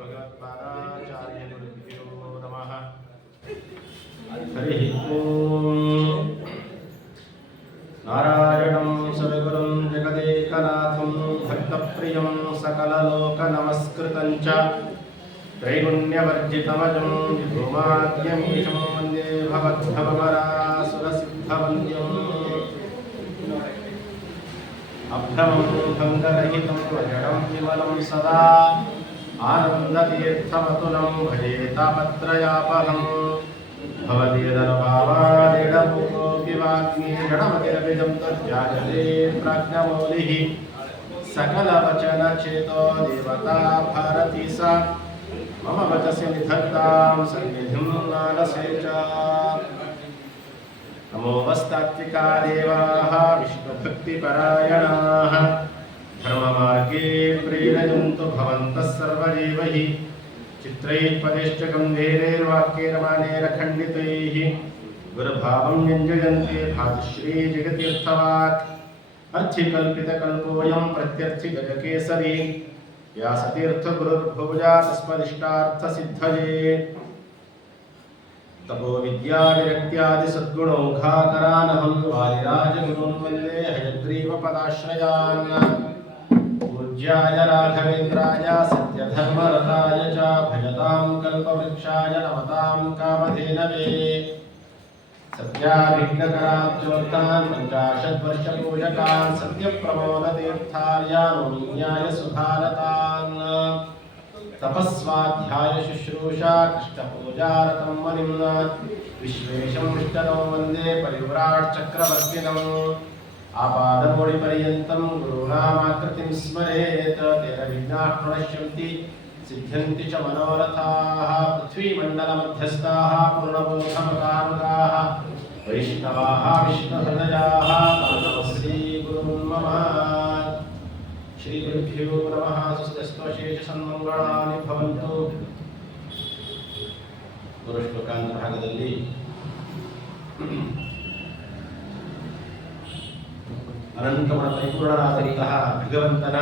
भगवत्पादाचार्यगुरुभ्यो नमः। हरिः ओम्। नारायणं सद्गुरुं जगदेकनाथं भक्तप्रियं सकललोकनमस्कृतं च त्रैगुण्यवर्जितमजं विभुमाद्यमीशं वन्दे भवद्भवपरासुरसिद्धवन्द्यम् अभ्रमं भङ्गरहितं वजडं विमलं सदा आनन्दतीर्थमतुलं भजे तापत्रयापहम् भवदीयदनुभावादिडमुकोऽपि वाग्मी जडमतिरभिजं तज्जायते प्राज्ञमौलिः सकलवचनचेतो देवता भारती सा मम वचसि निधत्तां सन्निधिं मानसे च। नमो वस्तात्विका देवाः विष्णुभक्तिपरायणाः धर्ममार्गे प्रेरयन्तु भवन्तः सर्वदेवैः चित्रैः पदैश्च गम्भीरैर्वाक्यैर्मानैरखण्डितैः गुरुभावं व्यञ्जयन्ते भातुश्री जगतीर्थवाक् अर्थिकल्पितकल्पोऽयं प्रत्यर्थिगजकेसरी व्यासतीर्थगुरुर्भुजा तस्मदिष्टार्थसिद्धये तपो विद्याविरक्त्यादि सद्गुणौघाकरानहं वादिराजगुरून् वन्दे हयग्रीवपदाश्रयान् पूज्याय राघवेन्द्राय सत्यधर्मरताय च भजतां कल्पवृक्षाय नमतां कामधेनवे सत्याभिघ्नकराब्जोत्थान् पञ्चाशद्वर्षपूजकान् सत्यप्रमोदतीर्थार्यानुमीन्याय सुधारतान् तपस्वाध्याय शुश्रूषा कृष्णपूजारतं मुनिं विश्वेशं विष्णुं वन्दे परिव्राट् चक्रवर्तिनम् आपादमौलिपर्यन्तं गुरूणामाकृतिं स्मरेत् तेन विघ्नाः प्रणश्यन्ति सिद्ध्यन्ति च मनोरथाः। पृथ्वीमण्डलमध्यस्थाः पूर्णबोधमकानुगाः वैष्णवाः विष्णुहृदयाः नमस्ते गुरुन् मम। श्रीगुरुभ्यो नमः। स्वस्तिस्त्वशेषसन्मङ्गलानि भवन्तु। ಗುರುಶ್ಲೋಕಾಂತ ಭಾಗದಲ್ಲಿ ಅನಂತಗುಣ ಪರಿಪೂರ್ಣನಾದಂತಹ ಭಗವಂತನ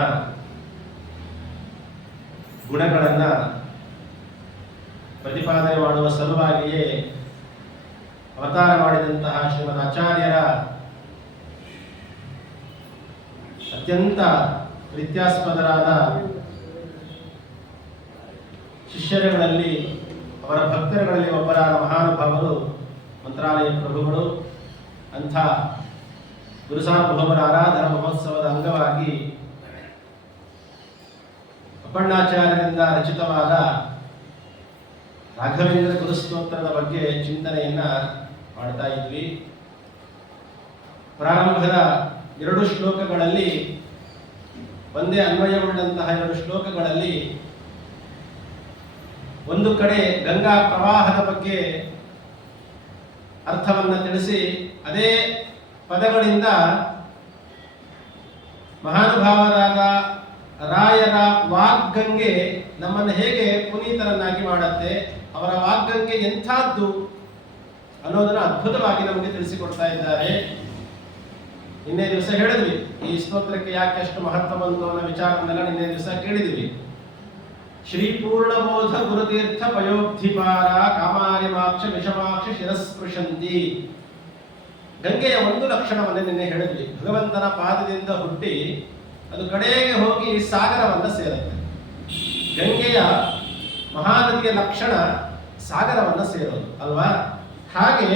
ಗುಣಗಳನ್ನು ಪ್ರತಿಪಾದನೆ ಮಾಡುವ ಸಲುವಾಗಿಯೇ ಅವತಾರ ಮಾಡಿದಂತಹ ಶ್ರೀಮದ್ ಆಚಾರ್ಯರ ಅತ್ಯಂತ ಪ್ರೀತ್ಯಾಸ್ಪದರಾದ ಶಿಷ್ಯರುಗಳಲ್ಲಿ ಅವರ ಭಕ್ತರುಗಳಲ್ಲಿ ಒಬ್ಬರಾದ ಮಹಾನುಭಾವರು ಮಂತ್ರಾಲಯ ಪ್ರಭುಗಳು. ಅಂಥ ಗುರುಸಾರ್ವಭೌಮರ ಆರಾಧನಾ ಮಹೋತ್ಸವದ ಅಂಗವಾಗಿ ಅಪ್ಪಣ್ಣಾಚಾರ್ಯರಿಂದ ರಚಿತವಾದ ರಾಘವೇಂದ್ರ ಗುರುಸ್ತೋತ್ರದ ಬಗ್ಗೆ ಚಿಂತನೆಯನ್ನ ಮಾಡ್ತಾ ಇದ್ವಿ. ಪ್ರಾರಂಭದ 2 ಶ್ಲೋಕಗಳಲ್ಲಿ ಒಂದೇ ಅನ್ವಯಗೊಂಡಂತಹ 2 ಶ್ಲೋಕಗಳಲ್ಲಿ ಒಂದು ಕಡೆ ಗಂಗಾ ಪ್ರವಾಹದ ಬಗ್ಗೆ ಅರ್ಥವನ್ನು ತಿಳಿಸಿ ಅದೇ ಪದಗಳಿಂದ ಮಹಾನುಭಾವರಾದ ರಾಯರ ವಾಗ್ಗಂಗೆ ನಮ್ಮನ್ನು ಹೇಗೆ ಪುನೀತರನ್ನಾಗಿ ಮಾಡುತ್ತೆ, ಅವರ ವಾಗ್ಗಂಗೆ ಎಂಥದ್ದು ಅನ್ನೋದನ್ನು ಅದ್ಭುತವಾಗಿ ನಮಗೆ ತಿಳಿಸಿಕೊಡ್ತಾ ಇದ್ದಾರೆ. ನಿನ್ನೆ ದಿವಸ ಹೇಳಿದ್ವಿ ಈ ಸ್ತೋತ್ರಕ್ಕೆ ಯಾಕೆ ಅಷ್ಟು ಮಹತ್ವ ಬಂತು ಅನ್ನೋ ವಿಚಾರವನ್ನೆಲ್ಲ ನಿನ್ನೆ ದಿವಸ ಕೇಳಿದ್ವಿ. ಶ್ರೀ ಪೂರ್ಣಬೋಧ ಗುರುತೀರ್ಥ ಪಯೋಬ್ಧಿಪಾರ ಕಾಮಾರಿಮಾಕ್ಷ ವಿಷಮಾಕ್ಷ ಶಿರಸ್ಪೃಶಂತಿ. ಗಂಗೆಯ ಒಂದು ಲಕ್ಷಣವನ್ನು ನಿನ್ನೆ ಹೇಳಿದ್ವಿ. ಭಗವಂತನ ಪಾದದಿಂದ ಹುಟ್ಟಿ ಅದು ಕಡೆಗೆ ಹೋಗಿ ಸಾಗರವನ್ನು ಸೇರುತ್ತೆ. ಗಂಗೆಯ ಮಹಾನದಿಯ ಲಕ್ಷಣ ಸಾಗರವನ್ನು ಸೇರೋದು ಅಲ್ವಾ? ಹಾಗೆ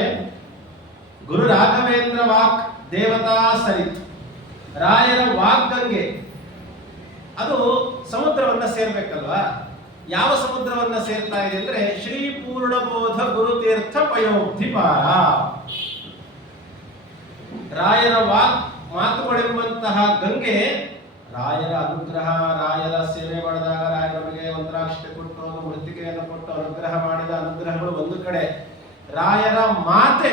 ಗುರು ರಾಘವೇಂದ್ರ ವಾಕ್ ದೇವತಾ ಸರಿತ್ ರಾಯರ ವಾಗ್ಗಂಗೆ ಅದು ಸಮುದ್ರವನ್ನ ಸೇರ್ಬೇಕಲ್ವಾ? ಯಾವ ಸಮುದ್ರವನ್ನ ಸೇರ್ತಾ ಇದೆ ಅಂದ್ರೆ ಶ್ರೀ ಪೂರ್ಣಬೋಧ ಗುರುತೀರ್ಥ ಪಯೋಬ್ಧಿಪಾರ. ರಾಯರ ಮಾತುಗಳೆಂಬಂತಹ ಗಂಗೆ ರಾಯರ ಅನುಗ್ರಹ, ರಾಯರ ಸೇವೆ ಮಾಡಿದಾಗ ರಾಯರ ನಮಗೆ ಮಂತ್ರಾಕ್ಷತೆ ಕೊಟ್ಟು ಮೃತ್ತಿಕೆಯನ್ನು ಕೊಟ್ಟು ಅನುಗ್ರಹ ಮಾಡಿದ ಅನುಗ್ರಹಗಳು ಒಂದು ಕಡೆ, ರಾಯರ ಮಾತೆ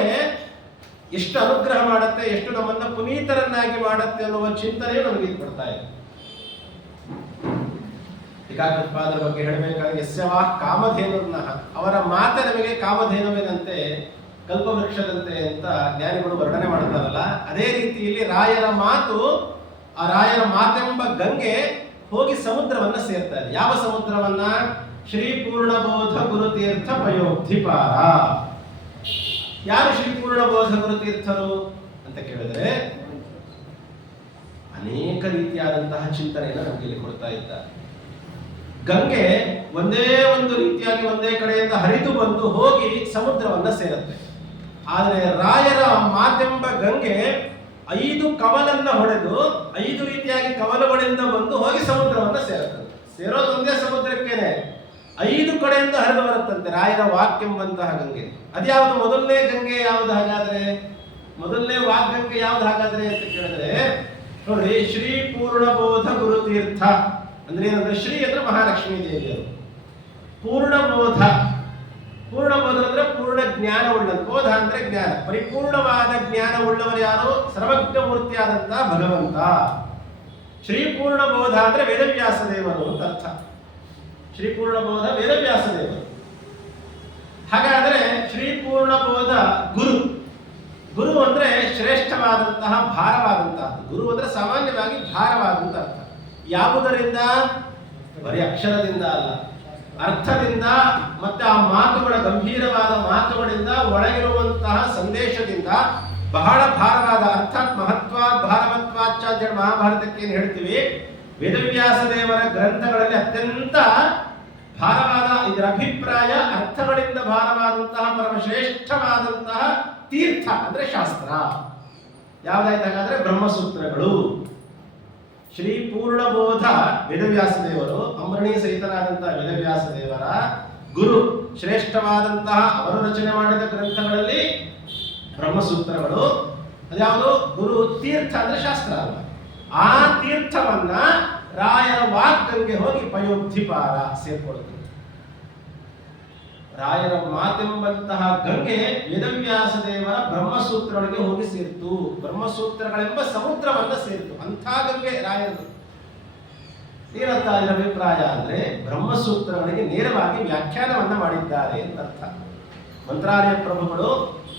ಎಷ್ಟು ಅನುಗ್ರಹ ಮಾಡುತ್ತೆ, ಎಷ್ಟು ನಮ್ಮನ್ನ ಪುನೀತರನ್ನಾಗಿ ಮಾಡುತ್ತೆ ಅನ್ನುವ ಚಿಂತನೆಯು ನಮಗೆ ಕೊಡ್ತಾ ಇದೆ. ಟೀಕಾಕೃತ್ಪಾದರ ಬಗ್ಗೆ ಹೇಳಬೇಕಾದ್ರೆ ಯಸ್ಯವಾ ಕಾಮಧೇನುರ್ನಃ, ಅವರ ಮಾತೆ ನಮಗೆ ಕಾಮಧೇನುವಿನಂತೆ ಕಲ್ಪವೃಕ್ಷದಂತೆ ಅಂತ ಜ್ಞಾನಿಗಳು ವರ್ಣನೆ ಮಾಡ್ತಾರಲ್ಲ, ಅದೇ ರೀತಿಯಲ್ಲಿ ರಾಯರ ಮಾತು, ಆ ರಾಯರ ಮಾತೆಂಬ ಗಂಗೆ ಹೋಗಿ ಸಮುದ್ರವನ್ನ ಸೇರ್ತಾರೆ. ಯಾವ ಸಮುದ್ರವನ್ನ? ಶ್ರೀ ಪೂರ್ಣಬೋಧ ಗುರುತೀರ್ಥ ಪಯೋಕ್ತಿಪಾರ. ಯಾರು ಶ್ರೀ ಪೂರ್ಣಬೋಧ ಗುರುತೀರ್ಥರು ಅಂತ ಕೇಳಿದ್ರೆ ಅನೇಕ ರೀತಿಯಾದಂತಹ ಚಿಂತನೆಯನ್ನು ನಮಗೆ ಇಲ್ಲಿ ಕೊಡ್ತಾ ಇದ್ದಾರೆ. ಗಂಗೆ ಒಂದೇ ಒಂದು ರೀತಿಯಾಗಿ ಒಂದೇ ಕಡೆಯಿಂದ ಹರಿದು ಬಂದು ಹೋಗಿ ಸಮುದ್ರವನ್ನ ಸೇರುತ್ತೆ. ಆದರೆ ರಾಯರ ಮಾತೆಂಬ ಗಂಗೆ 5 ಕವಲನ್ನ ಹೊಡೆದು 5 ರೀತಿಯಾಗಿ ಕವಲುಗಳಿಂದ ಬಂದು ಹೋಗಿ ಸಮುದ್ರವನ್ನ ಸೇರುತ್ತದೆ. ಸೇರೋದು ಒಂದೇ ಸಮುದ್ರಕ್ಕೇನೆ 5 ಕಡೆಯಿಂದ ಹರಿದು ಬರುತ್ತಂತೆ ರಾಯರ ವಾಕ್ಯಂಬಂತಹ ಗಂಗೆ. ಅದ್ಯಾವುದು ಮೊದಲನೇ ಗಂಗೆ ಯಾವುದು ಹಾಗಾದ್ರೆ? ಮೊದಲನೇ ವಾಗ್ಗಂಗೆ ಯಾವ್ದು ಹಾಗಾದ್ರೆ ಅಂತ ಕೇಳಿದ್ರೆ ನೋಡಿ, ಶ್ರೀ ಪೂರ್ಣಬೋಧ ಗುರುತೀರ್ಥ ಅಂದ್ರೆ ಏನಂದ್ರೆ ಶ್ರೀ ಅಂದ್ರೆ ಮಹಾಲಕ್ಷ್ಮೀ ದೇವಿಯರು, ಪೂರ್ಣಬೋಧ ಪೂರ್ಣಬೋಧ ಅಂದ್ರೆ ಪೂರ್ಣ ಜ್ಞಾನ ಉಳ್ಳದ್ದು, ಬೋಧ ಅಂದ್ರೆ ಜ್ಞಾನ, ಪರಿಪೂರ್ಣವಾದ ಜ್ಞಾನ ಉಳ್ಳವರು ಯಾರು? ಸರ್ವಜ್ಞ ಮೂರ್ತಿಯಾದಂತಹ ಭಗವಂತ. ಶ್ರೀ ಪೂರ್ಣಬೋಧ ಅಂದ್ರೆ ವೇದವ್ಯಾಸ ದೇವರು ಅಂತ ಅರ್ಥ. ಶ್ರೀ ಪೂರ್ಣಬೋಧ ವೇದವ್ಯಾಸ ದೇವರು. ಹಾಗಾದ್ರೆ ಶ್ರೀ ಪೂರ್ಣಬೋಧ ಗುರು. ಗುರು ಅಂದ್ರೆ ಶ್ರೇಷ್ಠವಾದಂತಹ ಭಾರವಾದಂತಹ. ಗುರು ಅಂದ್ರೆ ಸಾಮಾನ್ಯವಾಗಿ ಭಾರವಾದಂತ ಅರ್ಥ. ಯಾವುದರಿಂದ? ಬರೀ ಅಕ್ಷರದಿಂದ ಅಲ್ಲ, ಅರ್ಥದಿಂದ ಮತ್ತೆ ಆ ಮಾತುಗಳ ಗಂಭೀರವಾದ ಮಾತುಗಳಿಂದ ಒಳಗಿರುವಂತಹ ಸಂದೇಶದಿಂದ ಬಹಳ ಭಾರವಾದ ಅರ್ಥಾತ್ ಮಹತ್ವ ಭಾರವತ್ವಾಚ ಅಂತ ಹೇಳಿ ಮಹಾಭಾರತಕ್ಕೆ ಏನು ಹೇಳ್ತೀವಿ, ವೇದವ್ಯಾಸ ದೇವರ ಗ್ರಂಥಗಳಲ್ಲಿ ಅತ್ಯಂತ ಭಾರವಾದ, ಇದರ ಅಭಿಪ್ರಾಯ ಅರ್ಥಗಳಿಂದ ಭಾರವಾದಂತಹ ಪರಮಶ್ರೇಷ್ಠವಾದಂತಹ ತೀರ್ಥ ಅಂದ್ರೆ ಶಾಸ್ತ್ರ ಯಾವ್ದಾಯ್ತು ಹಾಗಾದ್ರೆ? ಬ್ರಹ್ಮಸೂತ್ರಗಳು. ಶ್ರೀ ಪೂರ್ಣಬೋಧ ವೇದವ್ಯಾಸ ದೇವರು, ಅಂಬರಣಿ ಸಹಿತನಾದಂತಹ ವೇದವ್ಯಾಸ ದೇವರ ಗುರು, ಶ್ರೇಷ್ಠವಾದಂತಹ ಅವರು ರಚನೆ ಮಾಡಿದ ಗ್ರಂಥಗಳಲ್ಲಿ ಬ್ರಹ್ಮಸೂತ್ರಗಳು. ಅದ್ಯಾವುದು? ಗುರು ತೀರ್ಥ ಅಂದ್ರೆ ಶಾಸ್ತ್ರ ಅಲ್ಲ. ಆ ತೀರ್ಥವನ್ನ ರಾಯರ ವಾಗ್ಗಂಗೆ ಹೋಗಿ ಪಯೋಕ್ತಿಪಾರ ಸೇರ್ಕೊಳ್ತದೆ. ರಾಯರ ಮಾತೆಂಬಂತಹ ಗಂಗೆ ವೇದವ್ಯಾಸ ದೇವರ ಬ್ರಹ್ಮಸೂತ್ರಗಳಿಗೆ ಹೋಗಿ ಸೇರಿತು. ಬ್ರಹ್ಮಸೂತ್ರಗಳೆಂಬ ಸಮುದ್ರವನ್ನ ಸೇರಿತು. ಅಂಥ ಗಂಗೆ ರಾಯರದು. ಏನಂತ ಇದರ ಅಭಿಪ್ರಾಯ ಅಂದ್ರೆ ಬ್ರಹ್ಮಸೂತ್ರಗಳಿಗೆ ನೇರವಾಗಿ ವ್ಯಾಖ್ಯಾನವನ್ನ ಮಾಡಿದ್ದಾರೆ ಅಂತ ಅರ್ಥ. ಮಂತ್ರಾಲಯ ಪ್ರಭುಗಳು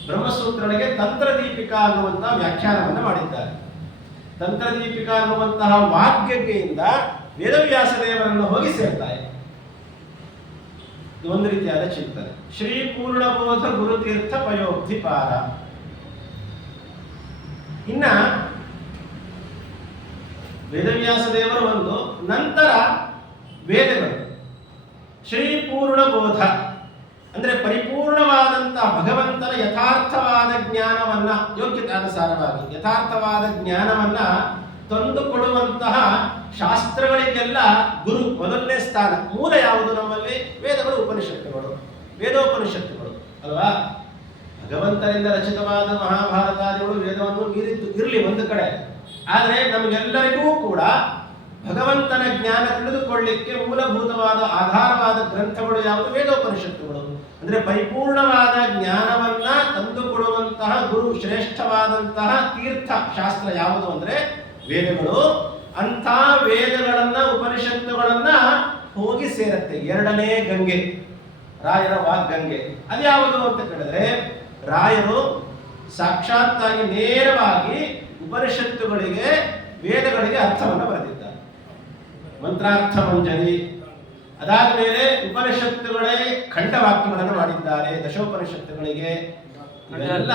ಬ್ರಹ್ಮಸೂತ್ರಗಳಿಗೆ ತಂತ್ರದೀಪಿಕಾ ಅನ್ನುವಂತಹ ವ್ಯಾಖ್ಯಾನವನ್ನ ಮಾಡಿದ್ದಾರೆ. ತಂತ್ರದೀಪಿಕಾ ಅನ್ನುವಂತಹ ವಾಗ್ಗಂಗೆಯಿಂದ ವೇದವ್ಯಾಸ ದೇವರನ್ನು ಹೋಗಿ ಸೇರ್ತಾರೆ. ಒಂದು ರೀತಿಯಾದ ಚಿಂತನೆ. ಶ್ರೀ ಪೂರ್ಣಬೋಧ ಗುರುತೀರ್ಥ ಪಯೋಕ್ತಿಪಾರ. ಇನ್ನ ವೇದವ್ಯಾಸ ದೇವರು ಒಂದು, ನಂತರ ವೇದಗಳು. ಶ್ರೀ ಪೂರ್ಣಬೋಧ ಅಂದ್ರೆ ಪರಿಪೂರ್ಣವಾದಂತಹ ಭಗವಂತನ ಯಥಾರ್ಥವಾದ ಜ್ಞಾನವನ್ನ ಯೋಗ್ಯತಾನುಸಾರವಾಗಿ ಯಥಾರ್ಥವಾದ ಜ್ಞಾನವನ್ನ ತಂದುಕೊಡುವಂತಹ ಶಾಸ್ತ್ರಗಳಿಗೆಲ್ಲ ಗುರು ಮೊದಲನೇ ಸ್ಥಾನ. ಮೂಲ ಯಾವುದು ನಮ್ಮಲ್ಲಿ? ವೇದಗಳು, ಉಪನಿಷತ್ತುಗಳು, ವೇದೋಪನಿಷತ್ತುಗಳು ಅಲ್ವಾ? ಭಗವಂತನಿಂದ ರಚಿತವಾದ ಮಹಾಭಾರತಾದಿಗಳು ವೇದವನ್ನು ಮೀರಿದ್ದು ಇರಲಿ ಒಂದು ಕಡೆ, ಆದರೆ ನಮಗೆಲ್ಲರಿಗೂ ಕೂಡ ಭಗವಂತನ ಜ್ಞಾನ ತಿಳಿದುಕೊಳ್ಳಿಕ್ಕೆ ಮೂಲಭೂತವಾದ ಆಧಾರವಾದ ಗ್ರಂಥಗಳು ಯಾವುದು? ವೇದೋಪನಿಷತ್ತುಗಳು. ಅಂದ್ರೆ ಪರಿಪೂರ್ಣವಾದ ಜ್ಞಾನವನ್ನ ತಂದುಕೊಡುವಂತಹ ಗುರು, ಶ್ರೇಷ್ಠವಾದಂತಹ ತೀರ್ಥ ಶಾಸ್ತ್ರ ಯಾವುದು ಅಂದ್ರೆ ವೇದಗಳು. ಅಂಥ ವೇದಗಳನ್ನ ಉಪನಿಷತ್ತುಗಳನ್ನ ಹೋಗಿ ಸೇರತ್ತೆ ಎರಡನೇ ಗಂಗೆ, ರಾಯರ ವಾಗ್ಗಂಗೆ. ಅದ್ಯಾವುದು ಅಂತ ಕೇಳಿದ್ರೆ ರಾಯರು ಸಾಕ್ಷಾತ್ತಾಗಿ ನೇರವಾಗಿ ಉಪನಿಷತ್ತುಗಳಿಗೆ ವೇದಗಳಿಗೆ ಅರ್ಥವನ್ನು ಬರೆದಿದ್ದಾರೆ. ಮಂತ್ರಾರ್ಥ ಮಂಜರಿ. ಅದಾದ ಮೇಲೆ ಉಪನಿಷತ್ತುಗಳೇ ಖಂಡವಾಕ್ಯಗಳನ್ನು ಮಾಡಿದ್ದಾರೆ. ದಶೋಪನಿಷತ್ತುಗಳಿಗೆ ಇವೆಲ್ಲ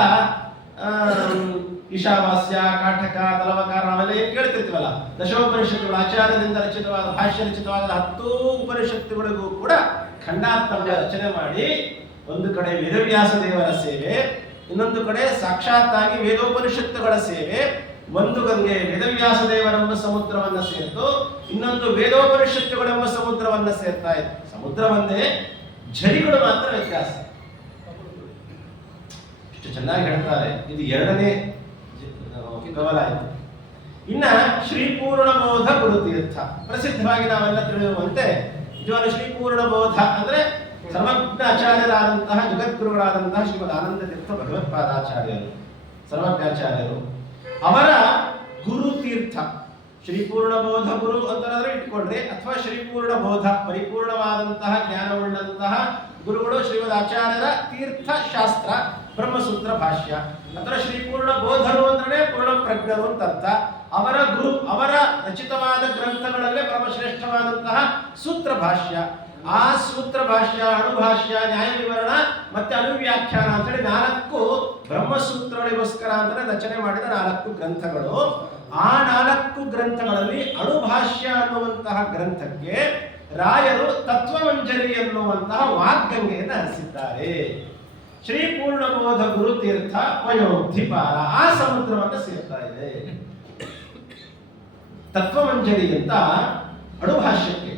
ಈಶಾವಾಸ್ಯ, ಕಾಠಕ, ತಲವಕಾರ ನಾವೆಲ್ಲ ಏನು ಕೇಳ್ತಿರ್ತೀವಲ್ಲ, ದಶೋಪನಿಷತ್ತುಗಳು ಆಚಾರ್ಯದಿಂದ ರಚಿತವಾದ, ಭಾಷ್ಯ ರಚಿತವಾದ 10 ಉಪನಿಷತ್ತುಗಳಿಗೂ ಕೂಡ ಖಂಡಾರ್ಥವನ್ನು ರಚನೆ ಮಾಡಿ ಒಂದು ಕಡೆ ವೇದವ್ಯಾಸ ದೇವರ ಸೇವೆ, ಇನ್ನೊಂದು ಕಡೆ ಸಾಕ್ಷಾತ್ತಾಗಿ ವೇದೋಪನಿಷತ್ತುಗಳ ಸೇವೆ. ಒಂದು ಗಂಗೆ ವೇದವ್ಯಾಸ ದೇವರೆಂಬ ಸಮುದ್ರವನ್ನ ಸೇರಿತು, ಇನ್ನೊಂದು ವೇದೋಪನಿಷತ್ತುಗಳೆಂಬ ಸಮುದ್ರವನ್ನ ಸೇರ್ತಾ ಇದೆ. ಸಮುದ್ರ ಒಂದೇ, ಝರಿಗಳು ಮಾತ್ರ ವ್ಯತ್ಯಾಸ. ಇಷ್ಟು ಚೆನ್ನಾಗಿ ಹೇಳ್ತಾರೆ. ಇದು ಎರಡನೇ ಕವಲ ಆಯಿತು. ಇನ್ನ ಶ್ರೀ ಪೂರ್ಣಬೋಧ ಗುರುತೀರ್ಥ ಪ್ರಸಿದ್ಧವಾಗಿ ನಾವೆಲ್ಲ ತಿಳಿಯುವಂತೆ ನಿಜವಾದ ಶ್ರೀ ಪೂರ್ಣಬೋಧ ಅಂದ್ರೆ ಸರ್ವಜ್ಞ ಆಚಾರ್ಯರಾದಂತಹ ಜಗದ್ಗುರುಗಳಾದಂತಹ ಶ್ರೀಮದ್ ಆನಂದ ತೀರ್ಥ ಭಗವತ್ಪಾದಾಚಾರ್ಯರು, ಸರ್ವಜ್ಞಾಚಾರ್ಯರು, ಅವರ ಗುರುತೀರ್ಥ. ಶ್ರೀ ಪೂರ್ಣಬೋಧ ಗುರು ಅಂತಂದ್ರೆ ಇಟ್ಕೊಂಡ್ರೆ, ಅಥವಾ ಶ್ರೀ ಪೂರ್ಣಬೋಧ ಪರಿಪೂರ್ಣವಾದಂತಹ ಜ್ಞಾನವುಳ್ಳಂತಹ ಗುರುಗಳು ಶ್ರೀಮದ್ ಆಚಾರ್ಯರ ತೀರ್ಥ ಶಾಸ್ತ್ರ ಬ್ರಹ್ಮಸೂತ್ರ ಭಾಷ್ಯ. ಅಥವಾ ಶ್ರೀ ಪೂರ್ಣಬೋಧರು ಅಂದ್ರೆ ಪೂರ್ಣ ಪ್ರಜ್ಞರು ಅಂತ ಅರ್ಥ. ಅವರ ಗುರು, ಅವರ ರಚಿತವಾದ ಗ್ರಂಥಗಳಲ್ಲೇ ಪರಮಶ್ರೇಷ್ಠವಾದಂತಹ ಸೂತ್ರ ಭಾಷ್ಯ. ಆ ಸೂತ್ರ ಭಾಷ್ಯ, ಅಣುಭಾಷ್ಯ, ನ್ಯಾಯ ವಿವರಣ ಮತ್ತೆ ಅನುವ್ಯಾಖ್ಯಾನ ಅಂತೇಳಿ 4 ಬ್ರಹ್ಮಸೂತ್ರಗಳಿಗೋಸ್ಕರ ಅಂತ ರಚನೆ ಮಾಡಿದ 4 ಗ್ರಂಥಗಳು. ಆ 4 ಗ್ರಂಥಗಳಲ್ಲಿ ಅಣುಭಾಷ್ಯ ಅನ್ನುವಂತಹ ಗ್ರಂಥಕ್ಕೆ ರಾಯರು ತತ್ವಮಂಜರಿ ಎನ್ನುವಂತಹ ವಾಗ್ಗಂಗೆಯನ್ನು ಹರಿಸಿದ್ದಾರೆ. ಶ್ರೀ ಪೂರ್ಣಬೋಧ ಗುರುತೀರ್ಥ ಪಯೋಧಿಪಾರ ಆ ಸಮುದ್ರವನ್ನು ಸೇರ್ತಾ ಇದೆ. ತತ್ವಮಂಜರಿ ಅಂತ ಅಣುಭಾಷ್ಯಕ್ಕೆ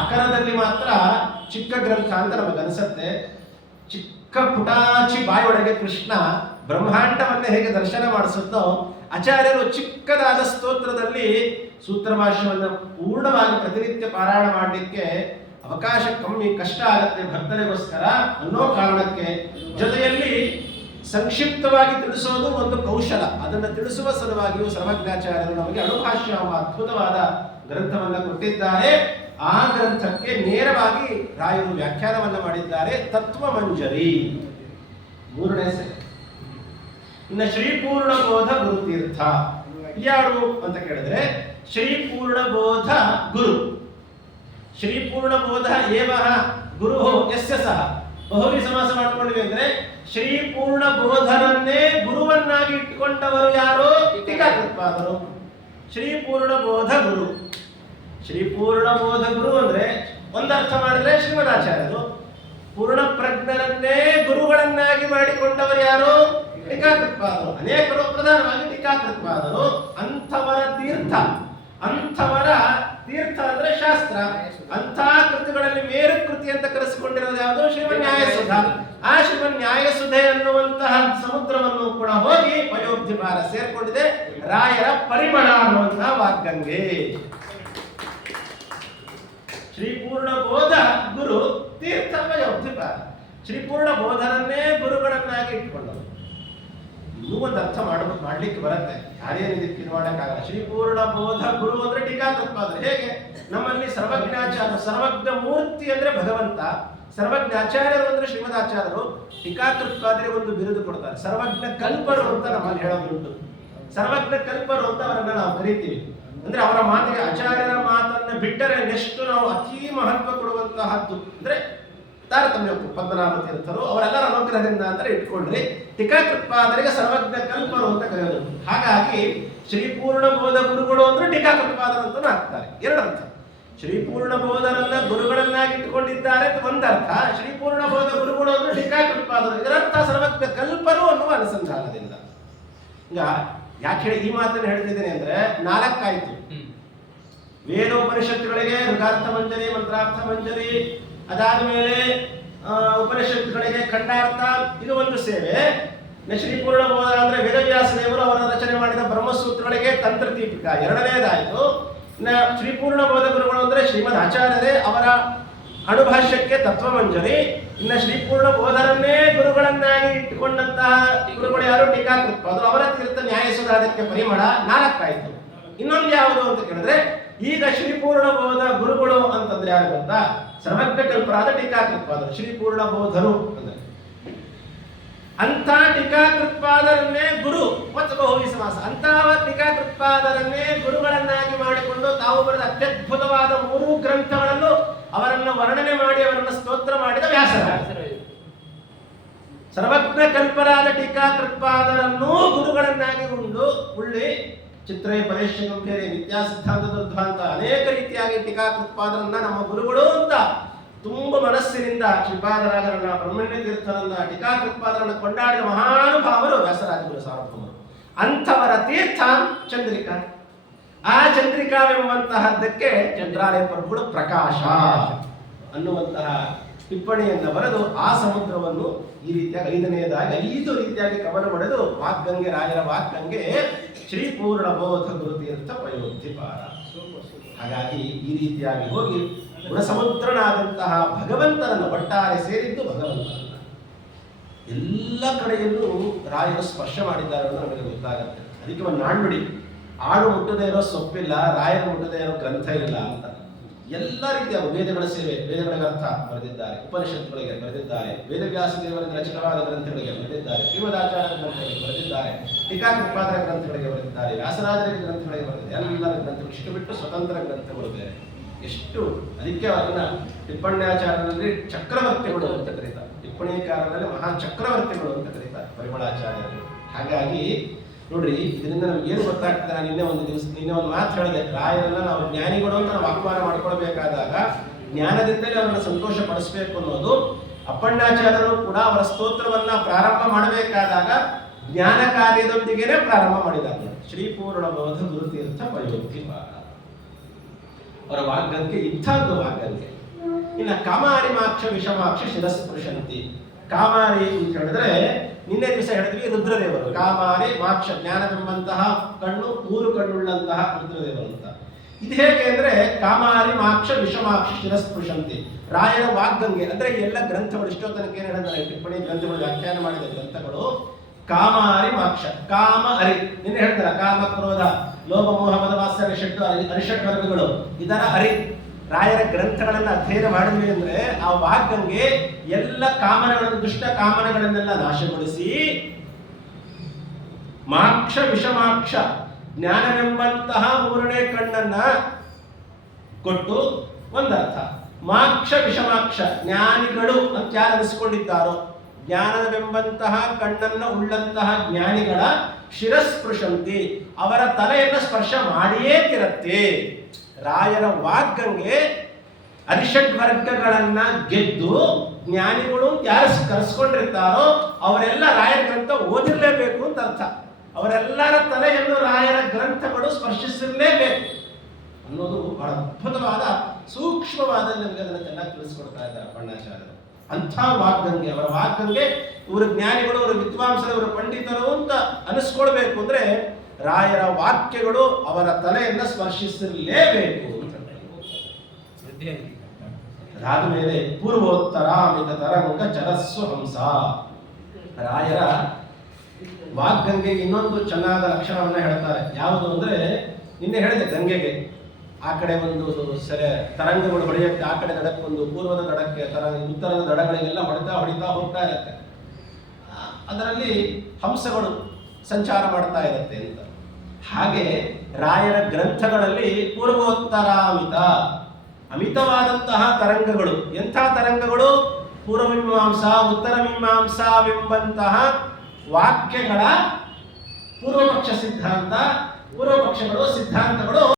ಆಕಾರದಲ್ಲಿ ಮಾತ್ರ ಚಿಕ್ಕ ಗ್ರಂಥ ಅಂತ ನಮಗನ್ಸುತ್ತೆ. ಚಿಕ್ಕ ಪುಟಾಚಿ ಬಾಯೊಳಗೆ ಕೃಷ್ಣ ಬ್ರಹ್ಮಾಂಡವನ್ನೇ ಹೇಗೆ ದರ್ಶನ ಮಾಡಿಸುತ್ತೋ, ಆಚಾರ್ಯರು ಚಿಕ್ಕದಾದ ಸ್ತೋತ್ರದಲ್ಲಿ ಸೂತ್ರ ಭಾಷ್ಯವನ್ನು ಪೂರ್ಣವಾಗಿ ಪ್ರತಿನಿತ್ಯ ಪಾರಾಯಣ ಮಾಡಲಿಕ್ಕೆ ಅವಕಾಶ ಕಮ್ಮಿ, ಕಷ್ಟ ಆಗತ್ತೆ ಭಕ್ತರಿಗೋಸ್ಕರ ಅನ್ನೋ ಕಾರಣಕ್ಕೆ ಜೊತೆಯಲ್ಲಿ ಸಂಕ್ಷಿಪ್ತವಾಗಿ ತಿಳಿಸೋದು ಒಂದು ಕೌಶಲ. ಅದನ್ನು ತಿಳಿಸುವ ಸಲುವಾಗಿಯೂ ಸರ್ವಜ್ಞಾಚಾರ್ಯರು ನಮಗೆ ಅಣುಭಾಷ್ಯ ಎಂಬ ಅದ್ಭುತವಾದ ಗ್ರಂಥವನ್ನು ಕೊಟ್ಟಿದ್ದಾರೆ. ಆ ಗ್ರಂಥಕ್ಕೆ ನೇರವಾಗಿ ರಾಯರು ವ್ಯಾಖ್ಯಾನವನ್ನು ಮಾಡಿದ್ದಾರೆ, ತತ್ವಮಂಜರಿ 3ನೇ ಸೆಟ್. ಇನ್ನು ಶ್ರೀ ಪೂರ್ಣಬೋಧ ಗುರುತೀರ್ಥ ಯಾರು ಅಂತ ಕೇಳಿದ್ರೆ, ಶ್ರೀ ಪೂರ್ಣಬೋಧ ಗುರು. ಶ್ರೀ ಪೂರ್ಣಬೋಧ ಏವಹ ಗುರು ಯಸ್ಯ ಸಹ ಬಹುರಿ ಸಮಾಸ ಮಾಡ್ಕೊಂಡಿವೆ ಅಂದ್ರೆ, ಶ್ರೀ ಪೂರ್ಣಬೋಧರನ್ನೇ ಗುರುವನ್ನಾಗಿ ಇಟ್ಟುಕೊಂಡವರು ಯಾರು? ಟೀಕಾಕೃತ್ಪಾದರು. ಶ್ರೀ ಪೂರ್ಣಬೋಧ ಗುರು. ಶ್ರೀ ಪೂರ್ಣಬೋಧ ಗುರು ಅಂದ್ರೆ ಒಂದರ್ಥ ಮಾಡಿದ್ರೆ ಶ್ರೀಮದಾಚಾರ್ಯರು. ಪೂರ್ಣ ಪ್ರಜ್ಞರನ್ನೇ ಗುರುಗಳನ್ನಾಗಿ ಮಾಡಿಕೊಂಡವರು ಯಾರು? ಟೀಕಾಕೃತ್ಪಾದರು. ಅನೇಕರು, ಪ್ರಧಾನವಾಗಿ ಟೀಕಾಕೃತ್ಪಾದರು. ಅಂಥವರ ತೀರ್ಥ, ಅಂಥವರ ತೀರ್ಥ ಅಂದ್ರೆ ಶಾಸ್ತ್ರ. ಅಂಥ ಕೃತಿಗಳಲ್ಲಿ ಮೇರು ಕೃತಿ ಅಂತ ಕರೆಸಿಕೊಂಡಿರೋದು ಯಾವುದು? ಶ್ರೀಮನ್ಯಾಯಸುಧ. ಆ ಶ್ರೀಮನ್ಯಾಯಸುಧೆ ಅನ್ನುವಂತಹ ಸಮುದ್ರವನ್ನು ಕೂಡ ಹೋಗಿ ಪಯೋಧಿಪಾರ ಸೇರ್ಕೊಂಡಿದೆ. ರಾಯರ ಪರಿಮಳ ಅನ್ನುವಂತಹ ವಾಗ್ಗಂಗೆ. ಶ್ರೀ ಪೂರ್ಣಬೋಧ ಗುರು ತೀರ್ಥ ಪಯೋಧಿಪಾರ. ಶ್ರೀ ಪೂರ್ಣಬೋಧರನ್ನೇ ಗುರುಗಳನ್ನಾಗಿ ಇಟ್ಕೊಂಡರು. ಇನ್ನೂ ಒಂದು ಅರ್ಥ ಮಾಡ್ಲಿಕ್ಕೆ ಬರುತ್ತೆ, ಯಾರೇನು ಇದಕ್ಕೆ ಮಾಡೋಕ್ಕಾಗಲ್ಲ. ಶ್ರೀ ಪೂರ್ಣಬೋಧ ಗುರು ಅಂದ್ರೆ ಟೀಕಾಕೃತ್ಪಾದರು. ಹೇಗೆ ನಮ್ಮಲ್ಲಿ ಸರ್ವಜ್ಞಾಚಾರ್ಯ, ಸರ್ವಜ್ಞ ಮೂರ್ತಿ ಅಂದ್ರೆ ಭಗವಂತ, ಸರ್ವಜ್ಞಾಚಾರ್ಯರು ಅಂದ್ರೆ ಶ್ರೀಮದಾಚಾರ್ಯರು. ಟೀಕಾಕೃತ್ಪಾದರಿಗೆ ಒಂದು ಬಿರುದು ಕೊಡ್ತಾರೆ, ಸರ್ವಜ್ಞ ಕಲ್ಪರು ಅಂತ ನಮ್ಮಲ್ಲಿ ಹೇಳೋದುಂಟು. ಸರ್ವಜ್ಞ ಕಲ್ಪರು ಅಂತ ಅವರನ್ನ ನಾವು ಕರಿತೀವಿ. ಅಂದ್ರೆ ಅವರ ಮಾತಿಗೆ, ಆಚಾರ್ಯರ ಮಾತನ್ನ ಬಿಟ್ಟರೆ ನೆಕ್ಸ್ಟ್ ನಾವು ಅತಿ ಮಹತ್ವ ಕೊಡುವಂತಹದ್ದು ಅಂದ್ರೆ ತಾರತಮ್ಯ. ಪದ್ಮನಾಭ ತೀರ್ಥರು ಅವರೆಲ್ಲರ ಅನುಗ್ರಹದಿಂದ ಅಂತ ಇಟ್ಕೊಂಡ್ರಿ. ಟೀಕಾಕೃತ್ಪಾದರಿಗೆ ಸರ್ವಜ್ಞ ಕಲ್ಪರು ಅಂತ ಕರೆಯೋದು. ಹಾಗಾಗಿ ಶ್ರೀ ಪೂರ್ಣಬೋಧ ಗುರುಗಳು ಅಂದ್ರೆ ಟೀಕಾಕೃತ್ಪಾದರು ಅಂತ ಆಗ್ತಾರೆ. ಎರಡರ್ಥ. ಶ್ರೀ ಪೂರ್ಣಬೋಧರನ್ನ ಗುರುಗಳನ್ನಾಗಿ ಇಟ್ಟುಕೊಂಡಿದ್ದಾರೆ ಒಂದರ್ಥ, ಶ್ರೀ ಪೂರ್ಣಬೋಧ ಗುರುಗಳು ಅಂದ್ರೆ ಟೀಕಾಕೃತ್ಪಾದರು, ಇದರರ್ಥ ಸರ್ವಜ್ಞ ಕಲ್ಪರು ಅನ್ನುವ ಅನುಸಂಧಾನದಿಂದ. ಈಗ ಯಾಕೆ ಹೇಳಿ ಈ ಮಾತನ್ನು ಹೇಳ್ತಿದ್ದೇನೆ ಅಂದ್ರೆ, 4 ಆಯ್ತು. ವೇದೋಪನಿಷತ್ತುಗಳಿಗೆ ಋಗಾರ್ಥ ಮಂಜರಿ, ಮಂತ್ರಾರ್ಥ ಮಂಜರಿ, ಅದಾದ ಮೇಲೆ ಉಪನಿಷತ್ತುಗಳಿಗೆ ಖಂಡಾರ್ಥ, ಇದು ಒಂದು ಸೇವೆ. ಶ್ರೀ ಪೂರ್ಣಬೋಧ ಅಂದ್ರೆ ವೇದವ್ಯಾಸ ದೇವರು ಅವರ ರಚನೆ ಮಾಡಿದ ಬ್ರಹ್ಮಸೂತ್ರಗಳಿಗೆ ತಂತ್ರದೀಪಿಕ, ಎರಡನೇದಾಯಿತು. ಶ್ರೀ ಪೂರ್ಣಬೋಧ ಗುರುಗಳು ಅಂದ್ರೆ ಶ್ರೀಮದ್ ಆಚಾರ್ಯರೇ, ಅವರ ಅಣುಭಾಷ್ಯಕ್ಕೆ ತತ್ವಮಂಜರಿ. ಇನ್ನು ಶ್ರೀ ಪೂರ್ಣಬೋಧರನ್ನೇ ಗುರುಗಳನ್ನಾಗಿ ಇಟ್ಟುಕೊಂಡಂತಹ ಗುರುಗಳು ಯಾರು? ಟೀಕಾಕೃತ್ಪಾದರು. ಅವರ ತೀರ್ಥ ನ್ಯಾಯಸುಧ, ಅದಕ್ಕೆ ಪರಿಮಳ. 4 ಆಯ್ತು. ಇನ್ನೊಂದು ಯಾವುದು ಅಂತ ಕೇಳಿದ್ರೆ, ಈಗ ಶ್ರೀ ಪೂರ್ಣಬೋಧ ಗುರುಗಳು ಅಂತಂದ್ರೆ ಯಾರು ಗೊತ್ತಾ? ಸರ್ವಜ್ಞ ಕಲ್ಪರಾದ ಟೀಕಾಕೃತ್ಪಾದರು, ಶ್ರೀ ಪೂರ್ಣಬೋಧರು ಅಂದ್ರೆ. ಅಂತ ಟೀಕಾಕೃತ್ಪಾದರನ್ನೇ ಗುರು ಮತ್ತು ಬಹುವಿ ಸಮಾಸ. ಅಂತಹ ಟೀಕಾಕೃತ್ಪಾದರನ್ನೇ ಗುರುಗಳನ್ನಾಗಿ ಮಾಡಿಕೊಂಡು ತಾವು ಬರೆದ ಅತ್ಯದ್ಭುತವಾದ 3 ಗ್ರಂಥಗಳಲ್ಲೂ ಅವರನ್ನು ವರ್ಣನೆ ಮಾಡಿ ಅವರನ್ನು ಸ್ತೋತ್ರ ಮಾಡಿದ ವ್ಯಾಸರಾಜರು. ಸರ್ವಜ್ಞ ಕಲ್ಪರಾದ ಟೀಕಾಕೃತ್ಪಾದರನ್ನೂ ಗುರುಗಳನ್ನಾಗಿ ಉಳ್ಳಿ ಚಿತ್ರೈ ಪರೇಶ ಗಂಭೀರೆ, ವಿದ್ಯಾ ಸಿದ್ಧಾಂತ ದುರ್ಧಾಂತ, ಅನೇಕ ರೀತಿಯಾಗಿ ಟೀಕಾಕೃತ್ಪಾದರನ್ನ ನಮ್ಮ ಗುರುಗಳು ಅಂತ ತುಂಬ ಮನಸ್ಸಿನಿಂದ ಶ್ರೀಪಾದರಾಜರನ್ನ, ಬ್ರಹ್ಮಣ್ಯ ತೀರ್ಥರನ್ನ, ಟೀಕಾಕೃತ್ಪಾದರನ್ನ ಕೊಂಡಾಡಿದ ಮಹಾನುಭಾವರು ವ್ಯಾಸರಾಜಗುರು ಸಾರ್ವಭೌಮರು. ಅಂಥವರ ತೀರ್ಥ ಚಂದ್ರಿಕಾ. ಆ ಚಂದ್ರಿಕಾವೆಂಬಂತಹದ್ದಕ್ಕೆ ಚಂದ್ರಾಲಯ ಪ್ರಭುಗಳು ಪ್ರಕಾಶ ಅನ್ನುವಂತಹ ಟಿಪ್ಪಣಿಯನ್ನು ಬರೆದು ಆ ಸಮುದ್ರವನ್ನು ಈ ರೀತಿಯಾಗಿ 5ನೇದಾಗಿ 5 ರೀತಿಯಾಗಿ ಕವನ ಮಾಡಿದು ವಾಗ್ಗಂಗೆ, ರಾಯರ ವಾಗ್ಗಂಗೆ ಶ್ರೀ ಪೂರ್ಣಬೋಧ ಗುರುತೀರ್ಥ ಪಯೋಧಿಪಾರ. ಹಾಗಾಗಿ ಈ ರೀತಿಯಾಗಿ ಹೋಗಿ ಗುಣಸಮುದ್ರನಾದಂತಹ ಭಗವಂತನನ್ನು ಒಟ್ಟಾರೆ ಸೇರಿದ್ದು ಭಗವಂತನನ್ನ ಎಲ್ಲ ಕಡೆಯಲ್ಲೂ ರಾಯರು ಸ್ಪರ್ಶ ಮಾಡಿದ್ದಾರೆ ಅಂತ ನಮಗೆ ಗೊತ್ತಾಗುತ್ತೆ. ಅದಕ್ಕೆ ಒಂದು ನಾಣ್ಬಿಡಿ, ಆಡು ಮುಟ್ಟದೇ ಇರೋ ಸೊಪ್ಪಿಲ್ಲ, ರಾಯರು ಮುಟ್ಟದೇ ಇರೋ ಗ್ರಂಥ ಇಲ್ಲ ಅಂತ. ಎಲ್ಲ ರೀತಿಯ ವೇದಗಳ ಸೇವೆ, ವೇದಗಳಿಗೆ ಅರ್ಥ ಬರೆದಿದ್ದಾರೆ, ಉಪನಿಷತ್ತುಗಳಿಗೆ ಬರೆದಿದ್ದಾರೆ, ವೇದವ್ಯಾಸ ದೇವರಿಂದ ರಚಿತವಾದ ಗ್ರಂಥಗಳಿಗೆ ಬರೆದಿದ್ದಾರೆ, ಶ್ರೀಮದಾಚಾರ್ಯ ಗ್ರಂಥಗಳಿಗೆ ಬರೆದಿದ್ದಾರೆ, ಟೀಕಾಕೃತ್ಪಾದರ ಗ್ರಂಥಗಳಿಗೆ ಬರೆದಿದ್ದಾರೆ, ವ್ಯಾಸರಾಜರ ಗ್ರಂಥಗಳಿಗೆ ಬರೆದಿದ್ದಾರೆ. ಎಲ್ಲರ ಗ್ರಂಥಗಳು ಇಷ್ಟು ಬಿಟ್ಟು ಸ್ವತಂತ್ರ ಗ್ರಂಥಗಳು ಬೇರೆ. ಎಷ್ಟು ಅದಕ್ಕೆ ಅದನ್ನ ಟಿಪ್ಪಣ್ಯಾಚಾರ್ಯರಲ್ಲಿ ಚಕ್ರವರ್ತಿಗಳು ಅಂತ ಕರೀತಾರೆ, ಟಿಪ್ಪಣಿಕಾರರಲ್ಲಿ ಮಹಾ ಚಕ್ರವರ್ತಿಗಳು ಅಂತ ಕರೀತಾರೆ ಪರಿಮಳಾಚಾರ್ಯರು. ಹಾಗಾಗಿ ನೋಡ್ರಿ, ಇದರಿಂದ ನಮ್ಗೆ ಏನು ಗೊತ್ತಾಗ್ತದೆ, ನಾನು ನಿನ್ನೆ ಒಂದು ಮಾತು ಹೇಳಿದೆ, ರಾಯರನ್ನ ನಾವು ಜ್ಞಾನಿಗಳು ಅಂತ ನಾವು ಆಹ್ವಾನ ಮಾಡ್ಕೊಳ್ಬೇಕಾದಾಗ ಜ್ಞಾನದಿಂದಲೇ ಅವರನ್ನು ಸಂತೋಷ ಪಡಿಸಬೇಕು ಅನ್ನೋದು. ಅಪ್ಪಣ್ಣಾಚಾರ್ಯರು ಕೂಡ ಅವರ ಸ್ತೋತ್ರವನ್ನ ಪ್ರಾರಂಭ ಮಾಡಬೇಕಾದಾಗ ಜ್ಞಾನ ಕಾರ್ಯದೊಂದಿಗೆನೇ ಪ್ರಾರಂಭ ಮಾಡಿದ್ದಾರೆ. ಶ್ರೀಪೂರ್ಣ ಬೋಧ ಗುರುತೀರ್ಥ ಪಯೋಕ್ತಿ ಅವರ ವಾಗ್ಗಂಗೆ ಇಂಥದ್ದು ವಾಗ್ಗಂಗೆ. ಇನ್ನು ಕಾಮಾರಿಮಾಕ್ಷ ವಿಷಮಾಕ್ಷ ಶಿರಸ್ಪೃಶಂತಿ. ಕಾಮಾರಿ ಅಂತ ಹೇಳಿದ್ರೆ ನಿನ್ನೆ ದಿವಸ ಹೇಳಿದ್ವಿ ರುದ್ರದೇವರು. ಕಾಮಾರಿ ಮಾಕ್ಷ ಜ್ಞಾನವೆಂಬಂತಹ ಕಣ್ಣು, 3 ಕಣ್ಣುಳ್ಳಂತಹ ರುದ್ರದೇವರು ಅಂತ. ಇದು ಹೇಗೆ ಅಂದ್ರೆ ಕಾಮಾರಿ ಮಾಕ್ಷ ವಿಷಮಾಕ್ಷ ಶಿರಸ್ಪೃಶಂತಿ. ರಾಯರ ವಾಗ್ಗಂಗೆ ಅಂದ್ರೆ ಎಲ್ಲ ಗ್ರಂಥಗಳು ಇಷ್ಟೋ ತನಕ ಏನ್ ಹೇಳಿದ್ದಾರೆ, ಟಿಪ್ಪಣಿ ಗ್ರಂಥಗಳು ವ್ಯಾಖ್ಯಾನ ಮಾಡಿದ ಗ್ರಂಥಗಳು ಕಾಮಾರಿ ಮಾಕ್ಷ. ಕಾಮ ಅರಿ ನಿನ್ನೆ ಹೇಳ್ತಾರ, ಕಾಮ ಕ್ರೋಧ ಲೋಭ ಮೋಹ ಮದ ಮಾತ್ಸರ್ಯ ಷಡ್ಡು ಅರಿಷಡ್ ವರ್ಗಗಳು, ಇದರ ಅರಿ. ರಾಯರ ಗ್ರಂಥಗಳನ್ನ ಅಧ್ಯಯನ ಮಾಡಿದ್ವಿ ಅಂದ್ರೆ ಆ ವಾಗ್ಗಂಗೆ ಎಲ್ಲ ಕಾಮನೆಗಳನ್ನು, ದುಷ್ಟ ಕಾಮನೆಗಳನ್ನೆಲ್ಲ ನಾಶಗೊಳಿಸಿ ಮಾಕ್ಷ ವಿಷಮಾಕ್ಷ ಜ್ಞಾನವೆಂಬಂತಹ 3ನೇ ಕಣ್ಣನ್ನ ಕೊಟ್ಟು ಒಂದರ್ಥ. ಮಾಕ್ಷ ವಿಷಮಾಕ್ಷ ಜ್ಞಾನಿಗಳು ಅಂತ ಯಾರು ಅನಿಸಿಕೊಂಡಿದ್ದಾರೋ, ಜ್ಞಾನವೆಂಬಂತಹ ಕಣ್ಣನ್ನ ಉಳ್ಳಂತಹ ಜ್ಞಾನಿಗಳ ಶಿರಸ್ಪೃಶಂತಿ, ಅವರ ತಲೆಯನ್ನು ಸ್ಪರ್ಶ ಮಾಡಿಯೇ ತಿರತ್ತೆ. ರಾಯರ ವಾಗ್ಗಂಗೆ ಅರಿಷಡ್ ವರ್ಗಗಳನ್ನ ಗೆದ್ದು ಜ್ಞಾನಿಗಳು ಯಾರು ಕರೆಸ್ಕೊಂಡಿರ್ತಾರೋ ಅವರೆಲ್ಲ ರಾಯರ ಗ್ರಂಥ ಓದಿರ್ಲೇಬೇಕು ಅಂತ ಅರ್ಥ. ಅವರೆಲ್ಲರ ತಲೆಯನ್ನು ರಾಯರ ಗ್ರಂಥಗಳು ಸ್ಪರ್ಶಿಸಿರಲೇಬೇಕು ಅನ್ನೋದು ಬಹಳ ಅದ್ಭುತವಾದ ಸೂಕ್ಷ್ಮವಾದ ನಮಗೆ ಅದನ್ನು ಚೆನ್ನಾಗಿ ತಿಳಿಸ್ಕೊಡ್ತಾ ಇದ್ದಾರೆ ಅಪ್ಪಣ್ಣಾಚಾರ್ಯರು. ಅಂಥ ವಾಗ್ಗಂಗೆ, ಅವರ ವಾಗ್ಗಂಗೆ ಇವರು ಜ್ಞಾನಿಗಳು, ಅವರು ವಿದ್ವಾಂಸರು, ಅವರು ಪಂಡಿತರು ಅಂತ ಅನಿಸ್ಕೊಳ್ಬೇಕು ಅಂದ್ರೆ ರಾಯರ ವಾಕ್ಯಗಳು ಅವರ ತಲೆಯನ್ನು ಸ್ಪರ್ಶಿಸಿರಲೇಬೇಕು ಅಂತ. ಅದಾದ ಮೇಲೆ ಪೂರ್ವೋತ್ತರಾಮಿತ ತರಂಗ ಚರಸ್ವ ಹಂಸ. ರಾಯರ ವಾಗ್ಗಂಗೆಗೆ ಇನ್ನೊಂದು ಚೆನ್ನಾದ ಲಕ್ಷಣವನ್ನ ಹೇಳ್ತಾರೆ. ಯಾವುದು ಅಂದ್ರೆ ನಿನ್ನೆ ಹೇಳಿದೆ, ಗಂಗೆಗೆ ಆ ಕಡೆ ಒಂದು ತರಂಗಗಳು ಹೊಡೆಯುತ್ತೆ, ಆ ಕಡೆ ದಡಕ್ಕೊಂದು, ಪೂರ್ವದ ದಡಕ್ಕೆ ಉತ್ತರದ ದಡಗಳಿಗೆಲ್ಲ ಹೊಡಿತಾ ಹೋಗ್ತಾ ಇರುತ್ತೆ. ಅದರಲ್ಲಿ ಹಂಸಗಳು ಸಂಚಾರ ಮಾಡ್ತಾ ಇರುತ್ತೆ ಅಂತ. ಹಾಗೆ ರಾಯರ ಗ್ರಂಥಗಳಲ್ಲಿ ಪೂರ್ವೋತ್ತರಾಮಿತ, ಅಮಿತವಾದಂತಹ ತರಂಗಗಳು. ಎಂಥ ತರಂಗಗಳು? ಪೂರ್ವಮೀಮಾಂಸಾ ಉತ್ತರ ಮೀಮಾಂಸಾವೆಂಬಂತಹ ವಾಕ್ಯಗಳ ಪೂರ್ವಪಕ್ಷ ಸಿದ್ಧಾಂತ, ಪೂರ್ವಪಕ್ಷಗಳು ಸಿದ್ಧಾಂತಗಳು